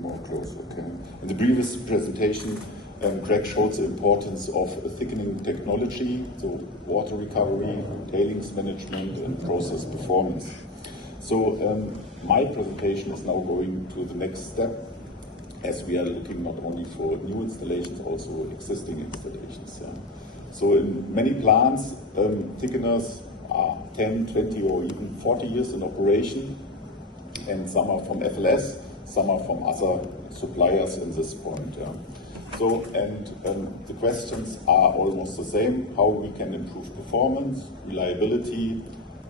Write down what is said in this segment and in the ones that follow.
more close, okay. In the previous presentation, Greg showed the importance of thickening technology, so water recovery, tailings management, and process performance. So my presentation is now going to the next step, as we are looking not only for new installations, also existing installations. Yeah. So in many plants, thickeners are 10, 20, or even 40 years in operation, and some are from FLS, some are from other suppliers in this point. Yeah. So, and the questions are almost the same: how we can improve performance, reliability,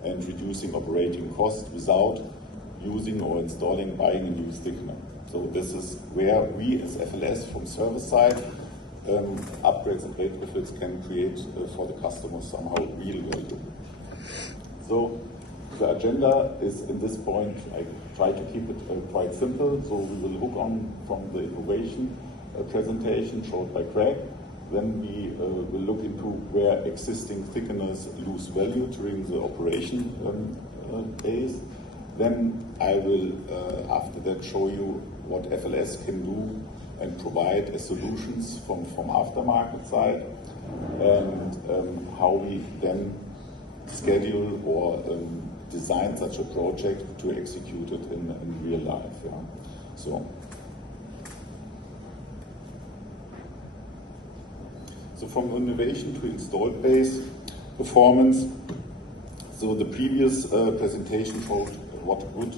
and reducing operating costs without using or installing, buying a new thickener. So this is where we as FLS from service side, upgrades and retrofits can create for the customers somehow real value. So the agenda is in this point, I try to keep it quite simple. So we will hook on from the innovation presentation showed by Craig. Then we will look into where existing thickeners lose value during the operation days. Then I will, after that, show you what FLS can do and provide as solutions from aftermarket side, and how we then schedule or design such a project to execute it in real life. Yeah. So from innovation to installed base performance, so the previous presentation showed what good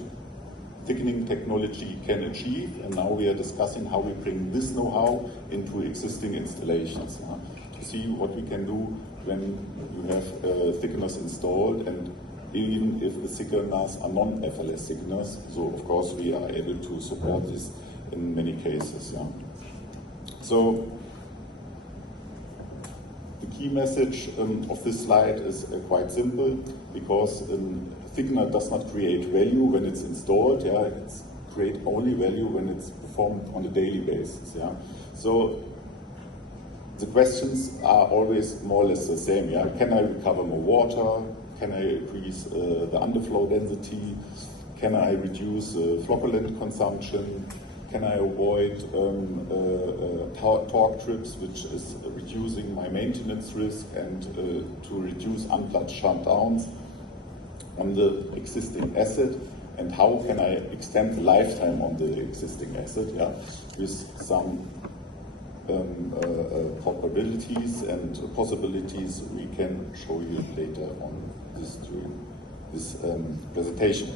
thickening technology can achieve, and now we are discussing how we bring this know-how into existing installations to see what we can do when you have thickeners installed, and even if the thickeners are non-FLS thickeners. So of course we are able to support this in many cases. Yeah. So the key message of this slide is quite simple, because thickener does not create value when it's installed. Yeah, it's create only value when it's performed on a daily basis. Yeah, so the questions are always more or less the same. Yeah, can I recover more water? Can I increase the underflow density? Can I reduce flocculant consumption? Can I avoid torque trips, which is reducing my maintenance risk, and to reduce unplanned shutdowns on the existing asset? And how can I extend the lifetime on the existing asset? Yeah, with some probabilities and possibilities we can show you later on this during this presentation.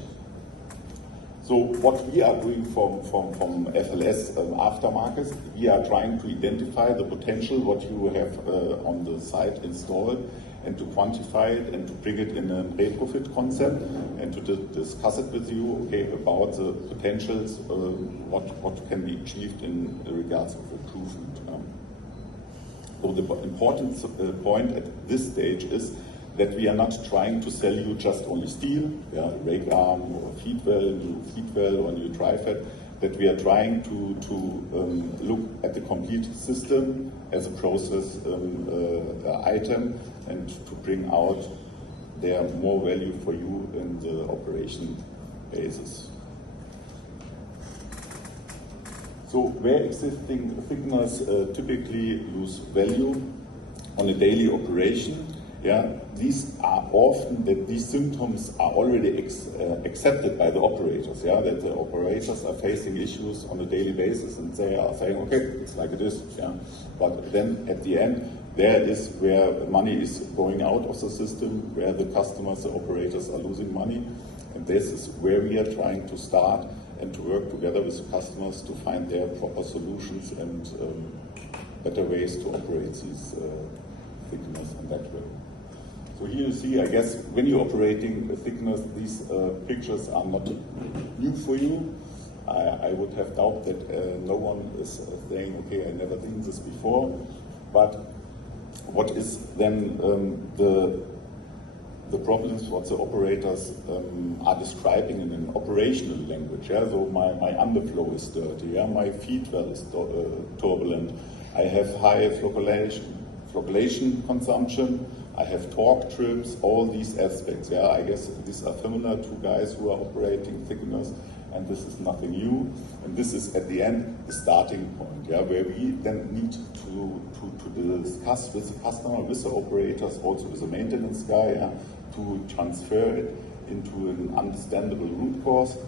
So what we are doing from FLS aftermarket, we are trying to identify the potential what you have on the site installed, and to quantify it and to bring it in a retrofit concept, and to discuss it with you, okay, about the potentials, what can be achieved in regards of improvement. So the important point at this stage is that we are not trying to sell you just only steel, yeah, rake arm or feed well, new feed well or new drive head, that we are trying to look at the complete system as a process item, and to bring out there more value for you in the operation basis. So where existing thickeners typically lose value on a daily operation, yeah, these are often that these symptoms are already accepted by the operators. Yeah, that the operators are facing issues on a daily basis, and they are saying, okay, it's like it is. Yeah, but then at the end, there is where money is going out of the system, where the customers, the operators are losing money, and this is where we are trying to start and to work together with the customers to find their proper solutions and better ways to operate these thickeners in that way. So here you see, I guess, when you're operating thickeners, these pictures are not new for you. I would have doubt that no one is saying, okay, I never seen this before. But what is then the problems what the operators are describing in an operational language? Yeah? So my underflow is dirty, yeah? My feed well is turbulent, I have high flocculation consumption, I have torque trips, all these aspects. Yeah, I guess these are familiar to guys who are operating thickeners, and this is nothing new. And this is at the end the starting point, yeah, where we then need to discuss with the customer, with the operators, also with the maintenance guy, yeah, to transfer it into an understandable root cause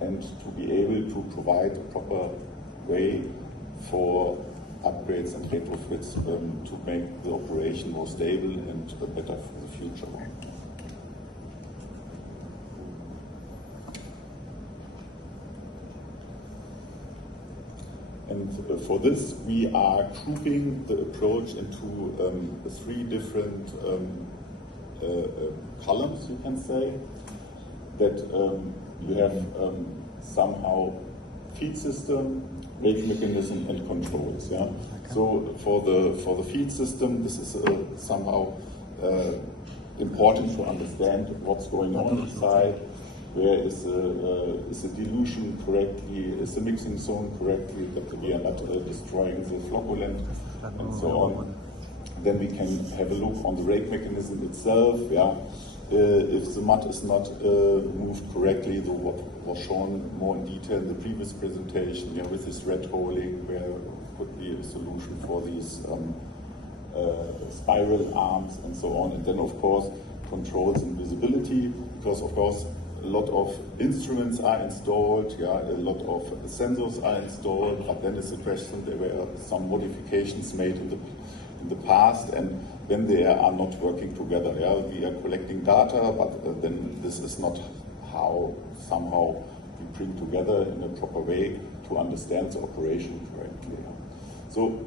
and to be able to provide a proper way for upgrades and retrofits to make the operation more stable and better for the future. And for this, we are grouping the approach into 3 different columns, you can say, that you have somehow feed system, brake mechanism, and controls. Yeah. Okay. So for the feed system, this is somehow important to understand what's going on inside. Where is the dilution correctly? Is the mixing zone correctly? That we are not destroying the flocculant and so on. Then we can have a look on the brake mechanism itself. Yeah. If the mud is not moved correctly, what was shown more in detail in the previous presentation, yeah, with this red holing, where could be a solution for these spiral arms and so on. And then, of course, controls and visibility, because, of course, a lot of instruments are installed, yeah, a lot of sensors are installed, but then it's a question, there were some modifications made in the past, and then they are not working together. Yeah? We are collecting data, but then this is not how somehow we bring together in a proper way to understand the operation correctly. So,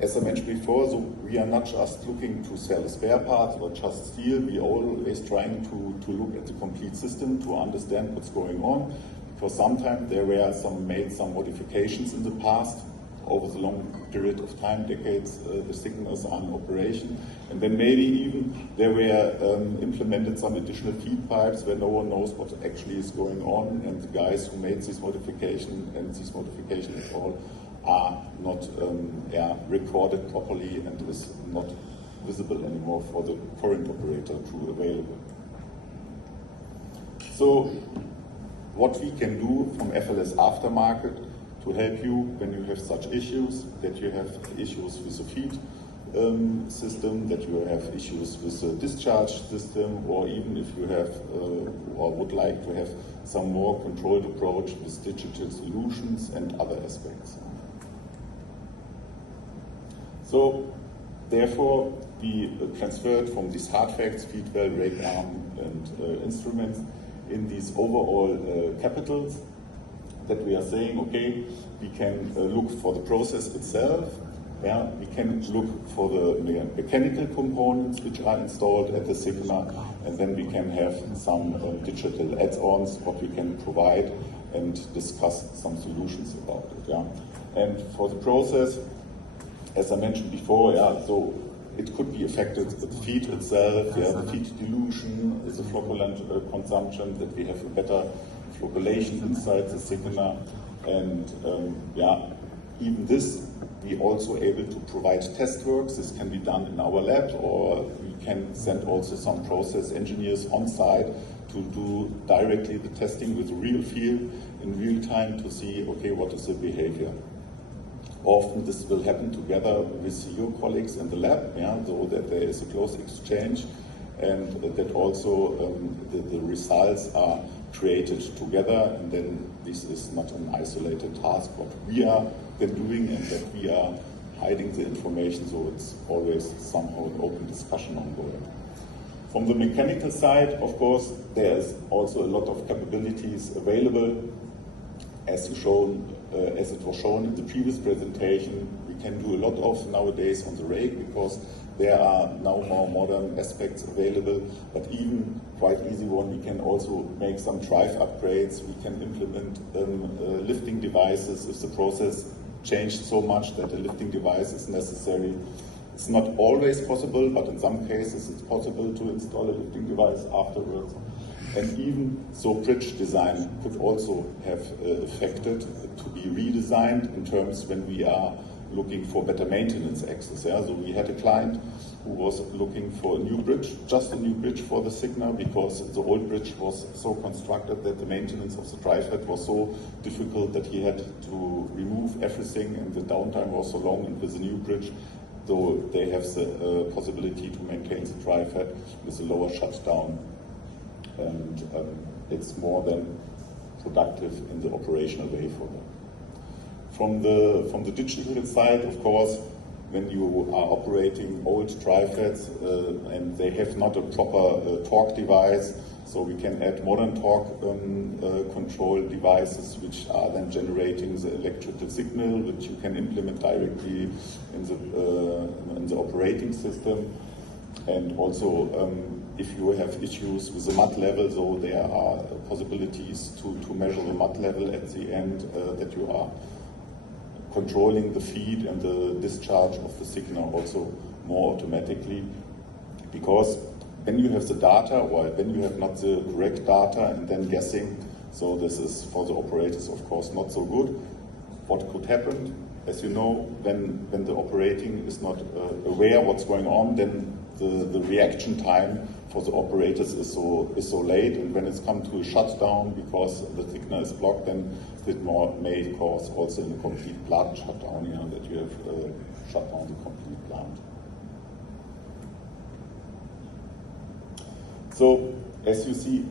as I mentioned before, so we are not just looking to sell spare parts or just steel. We are always trying to look at the complete system to understand what's going on, because sometimes there were made some modifications in the past. Over the long period of time, decades, the signals are in operation. And then maybe even there were implemented some additional feed pipes where no one knows what actually is going on, and the guys who made this modification and these modifications at all are not recorded properly and is not visible anymore for the current operator to available. So what we can do from FLS Aftermarket to help you when you have such issues, that you have issues with the feed system, that you have issues with the discharge system, or even if you have or would like to have some more controlled approach with digital solutions and other aspects. So therefore we transferred from these hard facts, feed well, rake arm and instruments in these overall capitals, that we are saying, okay, we can look for the process itself, yeah, we can look for the mechanical components which are installed at the Sigma, and then we can have some digital add-ons, what we can provide, and discuss some solutions about it. Yeah. And for the process, as I mentioned before, yeah, so it could be affected with the feed itself, yeah, the feed dilution, the flocculant consumption, that we have a better flocculation inside the Sigma, and even this we also able to provide test works. This can be done in our lab, or we can send also some process engineers on site to do directly the testing with the real field in real time to see, okay, what is the behavior. Often this will happen together with your colleagues in the lab, yeah, so that there is a close exchange, and that also the results are created together, and then this is not an isolated task what we are then doing, and that we are hiding the information, so it's always somehow an open discussion ongoing. From the mechanical side, of course, there's also a lot of capabilities available. As it was shown in the previous presentation, we can do a lot of nowadays on the rake, because there are now more modern aspects available, but even quite easy one, we can also make some drive upgrades, we can implement lifting devices if the process changed so much that a lifting device is necessary. It's not always possible, but in some cases it's possible to install a lifting device afterwards. And even so, bridge design could also have affected to be redesigned in terms when we are looking for better maintenance access. Yeah? So we had a client who was looking for a new bridge, just a new bridge for the Signa, because the old bridge was so constructed that the maintenance of the drive head was so difficult that he had to remove everything, and the downtime was so long. And with the new bridge, though they have the possibility to maintain the drive head with a lower shutdown, and it's more than productive in the operational way for them. From the digital side, of course, when you are operating old drive heads and they have not a proper torque device, so we can add modern torque control devices which are then generating the electrical signal, which you can implement directly in the operating system. And also, if you have issues with the mud level, so there are possibilities to measure the mud level at the end, that you are controlling the feed and the discharge of the Signa also more automatically. Because when you have the data, or when you have not the correct data and then guessing, so this is for the operators, of course, not so good. What could happen? As you know, when the operating is not aware what's going on, then the reaction time for the operators is so late, and when it's come to a shutdown because the Signa is blocked, then it may cause also a complete plant shutdown, that you have shut down the complete plant. So, as you see,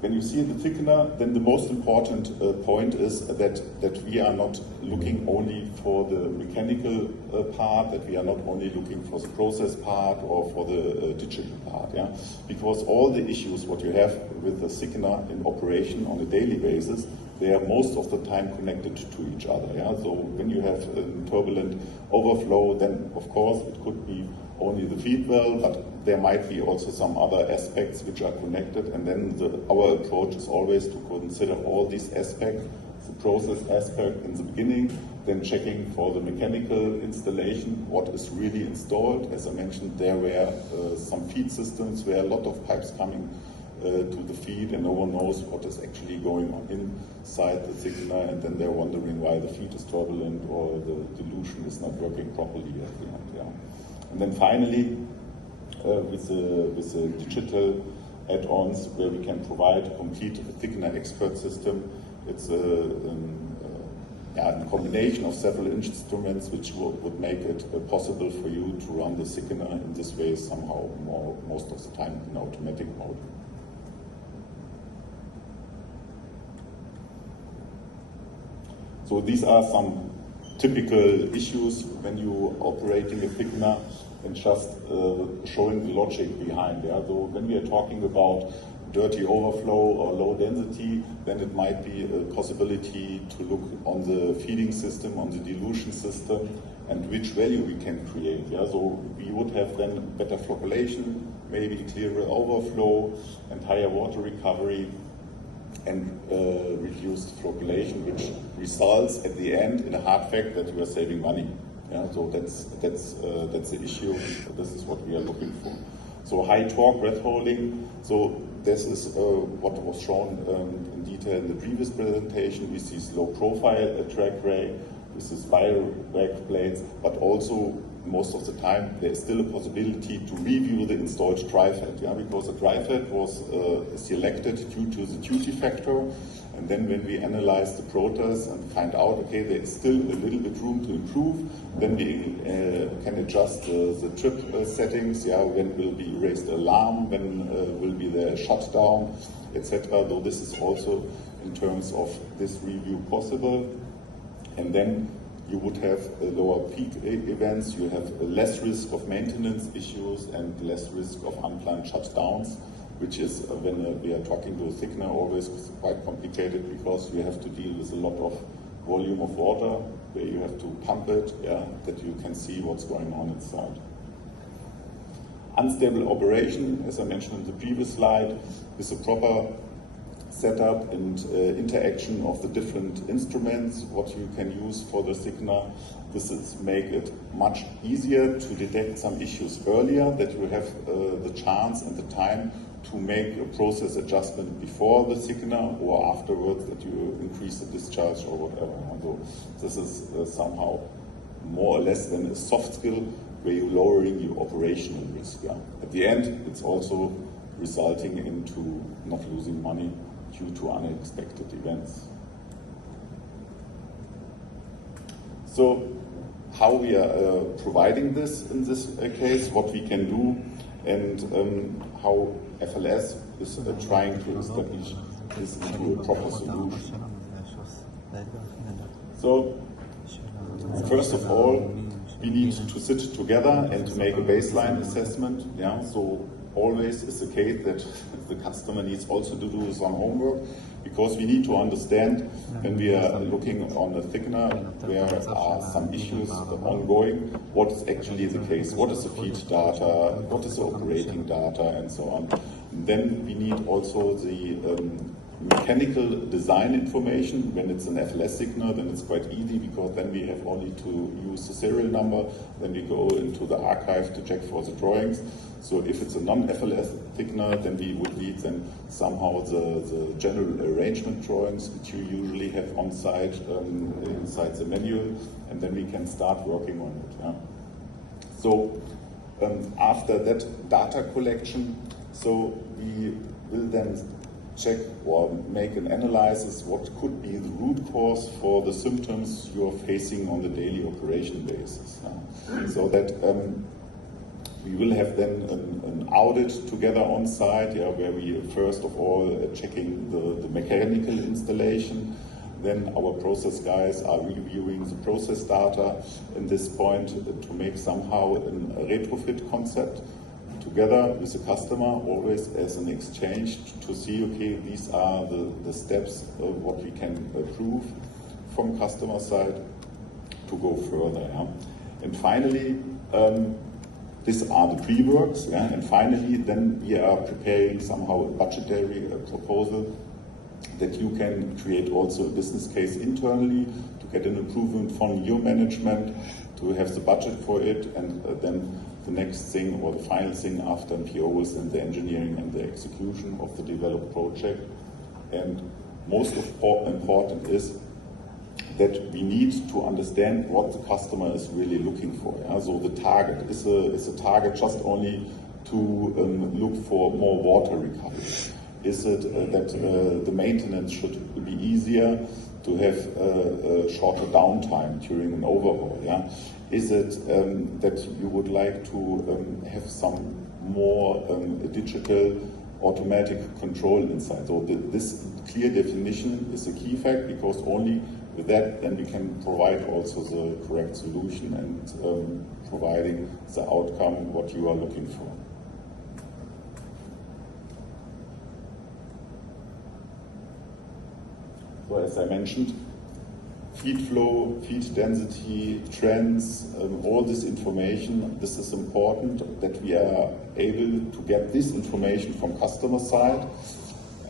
when you see the thickener, then the most important point is that we are not looking only for the mechanical part, that we are not only looking for the process part or for the digital part, yeah? Because all the issues what you have with the thickener in operation on a daily basis, they are most of the time connected to each other, yeah? So when you have a turbulent overflow, then of course it could be only the feed well, but there might be also some other aspects which are connected, and then our approach is always to consider all these aspects, the process aspect in the beginning, then checking for the mechanical installation, what is really installed. As I mentioned, there were some feed systems where a lot of pipes coming to the feed, and no one knows what is actually going on inside the Signa, and then they're wondering why the feed is turbulent or the dilution is not working properly at the end. Yeah. And then finally, with the digital add-ons where we can provide a complete thickener expert system, it's a combination of several instruments which would make it possible for you to run the thickener in this way somehow most of the time in automatic mode. So these are some typical issues when you are operating a thickener, and just showing the logic behind. Yeah? So when we are talking about dirty overflow or low density, then it might be a possibility to look on the feeding system, on the dilution system, and which value we can create. Yeah? So we would have then better flocculation, maybe clearer overflow, and higher water recovery, and reduced flocculation, which results at the end in a hard fact that you are saving money. Yeah, so that's the issue. This is what we are looking for. So high torque breath holding. So this is what was shown in detail in the previous presentation. We see low profile track ray. This is spiral back blades, but also most of the time there is still a possibility to review the installed drive head, yeah, because the drive head was selected due to the duty factor, and then when we analyze the proters and find out, okay, there is still a little bit room to improve, then we can adjust the trip settings, yeah, when will be raised the alarm, when will be the shutdown, etc. Though this is also in terms of this review possible. And then you would have lower peak events, you have less risk of maintenance issues and less risk of unplanned shutdowns, which is, when we are talking to a thickener, always quite complicated because you have to deal with a lot of volume of water, where you have to pump it, yeah, that you can see what's going on inside. Unstable operation, as I mentioned in the previous slide, is a proper setup and interaction of the different instruments, what you can use for the thickener. This is make it much easier to detect some issues earlier, that you have the chance and the time to make a process adjustment before the thickener or afterwards, that you increase the discharge or whatever. So this is somehow more or less than a soft skill where you're lowering your operational risk. Yeah. At the end, it's also resulting into not losing money due to unexpected events. So how we are providing this in this case, what we can do, and how FLS is trying to establish this into a proper solution. So, first of all, we need to sit together and to make a baseline assessment. Yeah? So always is the case that the customer needs also to do some homework, because we need to understand when we are looking on a thickener where are some issues ongoing, what is actually the case, what is the feed data, what is the operating data, and so on. And then we need also the mechanical design information. When it's an FLS thickener, then it's quite easy, because then we have only to use the serial number, then we go into the archive to check for the drawings. So if it's a non-FLS thickener, then we would need then somehow the general arrangement drawings, which you usually have on site inside the manual, and then we can start working on it. Yeah? So after that data collection, so we will then check or make an analysis what could be the root cause for the symptoms you are facing on the daily operation basis. So that we will have then an audit together on site, yeah, where we first of all checking the mechanical installation. Then our process guys are reviewing the process data in this point to make somehow a retrofit concept together with the customer, always as an exchange to see, okay, these are the steps what we can approve from customer side to go further. Yeah? And finally, these are the pre-works, yeah? And finally then we are preparing somehow a budgetary proposal that you can create also a business case internally to get an improvement from your management, to have the budget for it, and then the next thing or the final thing after PO is then the engineering and the execution of the developed project. And most important is that we need to understand what the customer is really looking for. Yeah? So the target is a target just only to look for more water recovery. Is it that the maintenance should be easier, to have a shorter downtime during an overhaul? Yeah? Is it that you would like to have some more digital automatic control inside? So this clear definition is a key fact, because only with that then we can provide also the correct solution and providing the outcome what you are looking for. So as I mentioned, feed flow, feed density, trends, all this information, this is important that we are able to get this information from customer side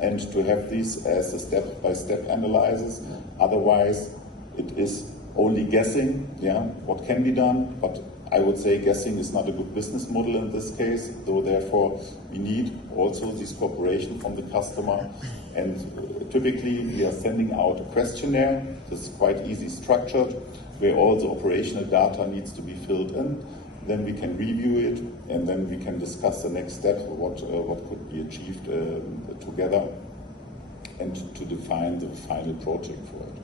and to have this as a step-by-step analysis. Otherwise, it is only guessing, yeah, what can be done, but I would say guessing is not a good business model in this case, so therefore we need also this cooperation from the customer. And typically we are sending out a questionnaire. This is quite easy structured, where all the operational data needs to be filled in. Then we can review it, and then we can discuss the next step, what could be achieved together, and to define the final project for it.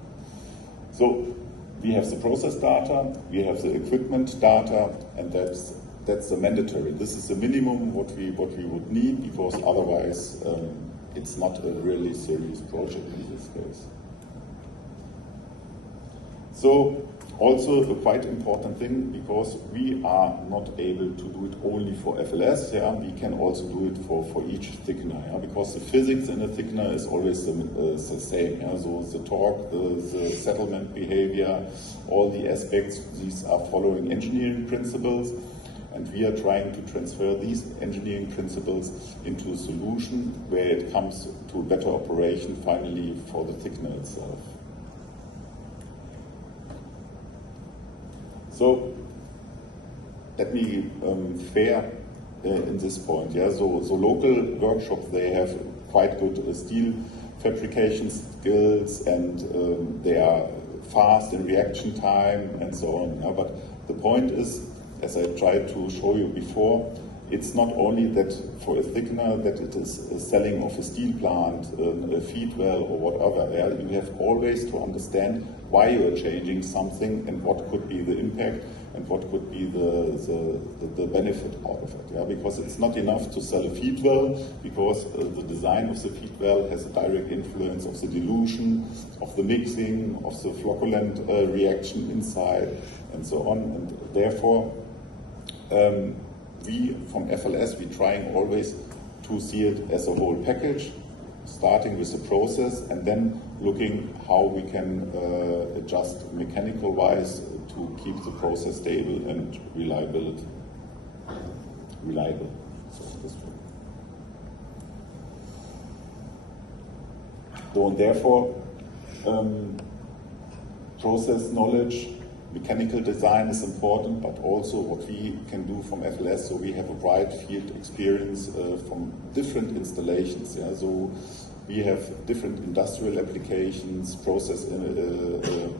So we have the process data, we have the equipment data, and that's the mandatory. This is the minimum what we would need, because otherwise it's not a really serious project in this case. So also a quite important thing, because we are not able to do it only for FLS, yeah, we can also do it for each thickener, yeah, because the physics in a thickener is always the same. Yeah, so the torque, the settlement behavior, all the aspects, these are following engineering principles, and we are trying to transfer these engineering principles into a solution where it comes to better operation finally for the thickener itself. So let me in this point. Yeah, so local workshops, they have quite good steel fabrication skills, and they are fast in reaction time and so on. Yeah? But the point is, as I tried to show you before, it's not only that for a thickener that it is a selling of a steel plant, a feed well or whatever. Yeah? You have always to understand why you are changing something and what could be the impact and what could be the benefit out of it. Yeah? Because it's not enough to sell a feed well, because the design of the feed well has a direct influence of the dilution, of the mixing, of the flocculant reaction inside, and so on. And therefore, we from FLS, we're trying always to see it as a whole package, starting with the process and then looking how we can adjust mechanical-wise to keep the process stable and reliable. So, and therefore, process knowledge, mechanical design is important, but also what we can do from FLS. So we have a bright field experience from different installations. Yeah? So we have different industrial applications, process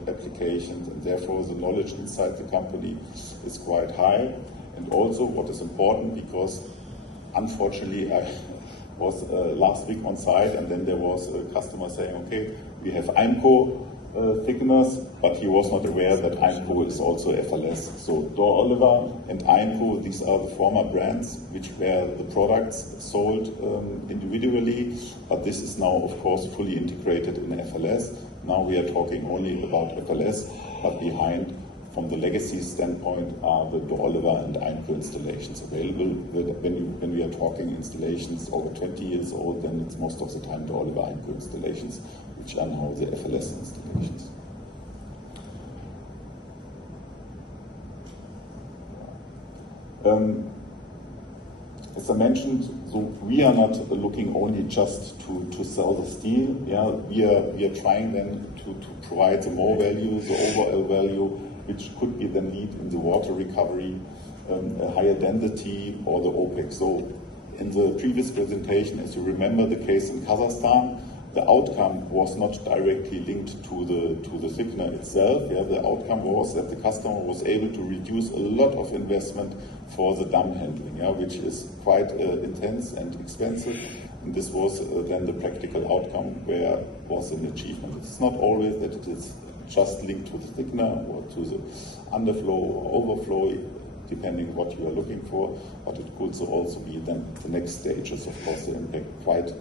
applications, and therefore the knowledge inside the company is quite high. And also what is important, because unfortunately I was last week on site, and then there was a customer saying, okay, we have IMCO thickeners, but he was not aware that IMCO is also FLS. So Dor Oliver and IMCO, these are the former brands which were the products sold individually, but this is now of course fully integrated in FLS. Now we are talking only about FLS, but behind, from the legacy standpoint, are the Dor Oliver and IMCO installations available. When we are talking installations over 20 years old, then it's most of the time Dor Oliver IMCO installations, which are now the FLS installations. As I mentioned, so we are not looking only just to sell the steel. Yeah, we are trying then to provide the more value, the overall value, which could be then lead in the water recovery, a higher density, or the OPEX. So in the previous presentation, as you remember the case in Kazakhstan, the outcome was not directly linked to the thickener itself. Yeah, the outcome was that the customer was able to reduce a lot of investment for the dam handling, yeah, which is quite intense and expensive. And this was then the practical outcome where was an achievement. It's not always that it is just linked to the thickener or to the underflow or overflow, depending what you are looking for, but it could also be then the next stages, of course, the impact quite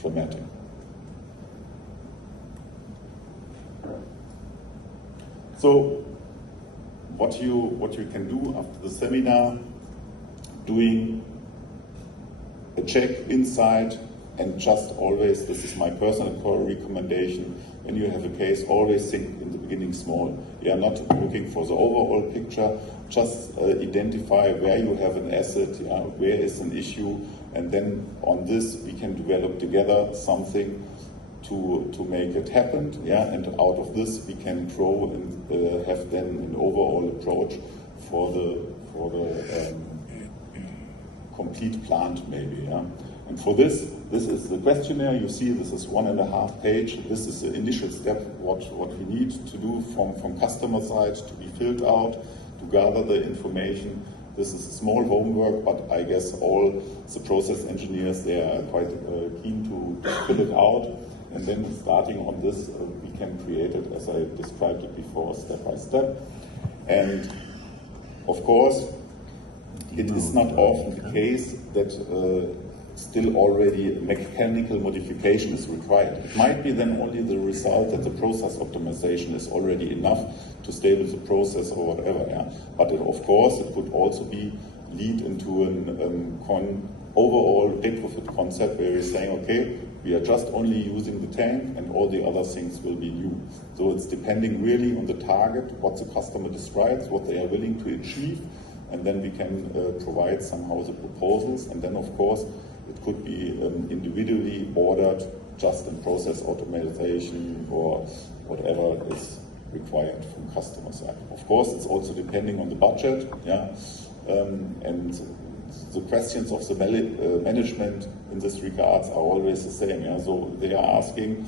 dramatic. So what you can do after the seminar, doing a check inside, and just always, this is my personal core recommendation, when you have a case, always think in the beginning small. You are not looking for the overall picture, just identify where you have an asset, where is an issue, and then on this we can develop together something to make it happen, yeah, and out of this we can grow and have then an overall approach for the complete plant maybe, yeah. And for this is the questionnaire. You see, this is 1.5 page. This is the initial step, what we need to do from customer side to be filled out, to gather the information. This is a small homework, but I guess all the process engineers, they are quite keen to fill it out. And then starting on this, we can create it, as I described it before, step by step. And of course, it is not often the case that still already mechanical modification is required. It might be then only the result that the process optimization is already enough to stable the process or whatever. Yeah? But of course, it could also be lead into an overall retrofit concept where we're saying, okay, we are just only using the tank and all the other things will be new. So it's depending really on the target, what the customer describes, what they are willing to achieve, and then we can provide somehow the proposals. And then of course, it could be individually ordered just in process automation or whatever is required from customer side. Of course, it's also depending on the budget, yeah, and the questions of the management in this regards are always the same. Yeah? So they are asking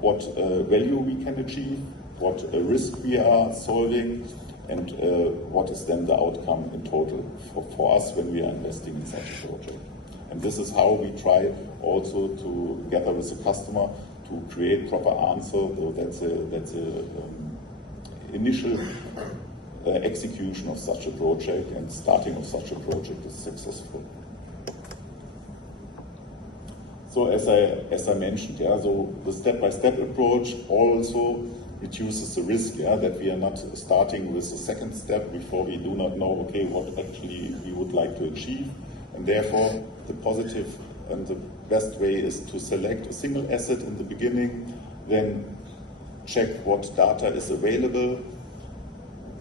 what value we can achieve, what risk we are solving, and what is then the outcome in total for us when we are investing in such a project. And this is how we try also to, together with the customer, to create proper answer. So that's a initial execution of such a project, and starting of such a project is successful. So as I mentioned, yeah, so the step-by-step approach also reduces the risk, yeah, that we are not starting with the second step before we do not know, okay, what actually we would like to achieve. And therefore, the positive and the best way is to select a single asset in the beginning, then check what data is available.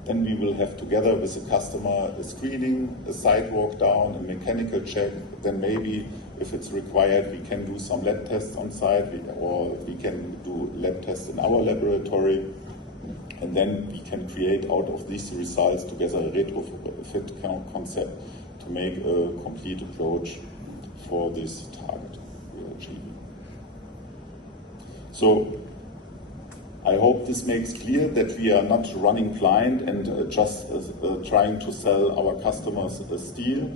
Then we will have together with the customer a screening, a site walk down, a mechanical check. Then maybe if it's required, we can do some lab tests on site, or we can do lab tests in our laboratory. And then we can create out of these results together a retrofit concept to make a complete approach for this target we are achieving. So I hope this makes clear that we are not running blind and just trying to sell our customers steel.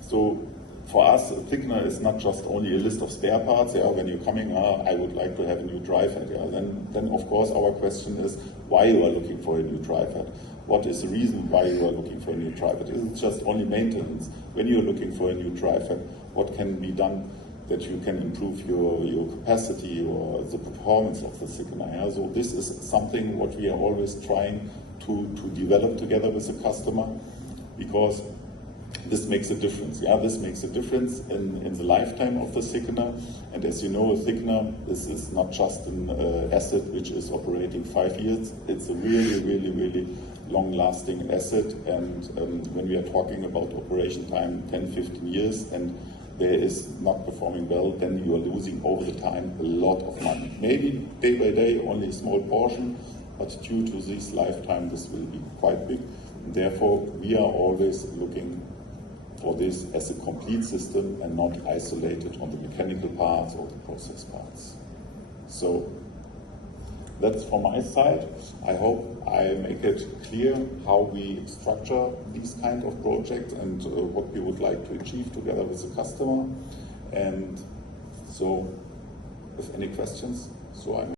So for us, a thickener is not just only a list of spare parts. Yeah, when you're coming, I would like to have a new drive head. Yeah, then of course our question is why you are looking for a new drive head. What is the reason why you are looking for a new drive head? Is it just only maintenance? When you're looking for a new drive head, what can be done that you can improve your capacity or the performance of the thickener? Yeah? So this is something what we are always trying to develop together with the customer, because this makes a difference. Yeah, this makes a difference in the lifetime of the thickener. And as you know, a thickener is not just an asset which is operating 5 years. It's a really long-lasting asset. And when we are talking about operation time 10-15 years, and there is not performing well, then you are losing over the time a lot of money. Maybe day by day only a small portion, but due to this lifetime, this will be quite big. And therefore, we are always looking for this as a complete system and not isolated on the mechanical parts or the process parts. So that's from my side. I hope I make it clear how we structure these kind of projects and what we would like to achieve together with the customer. And so, if any questions, so I'm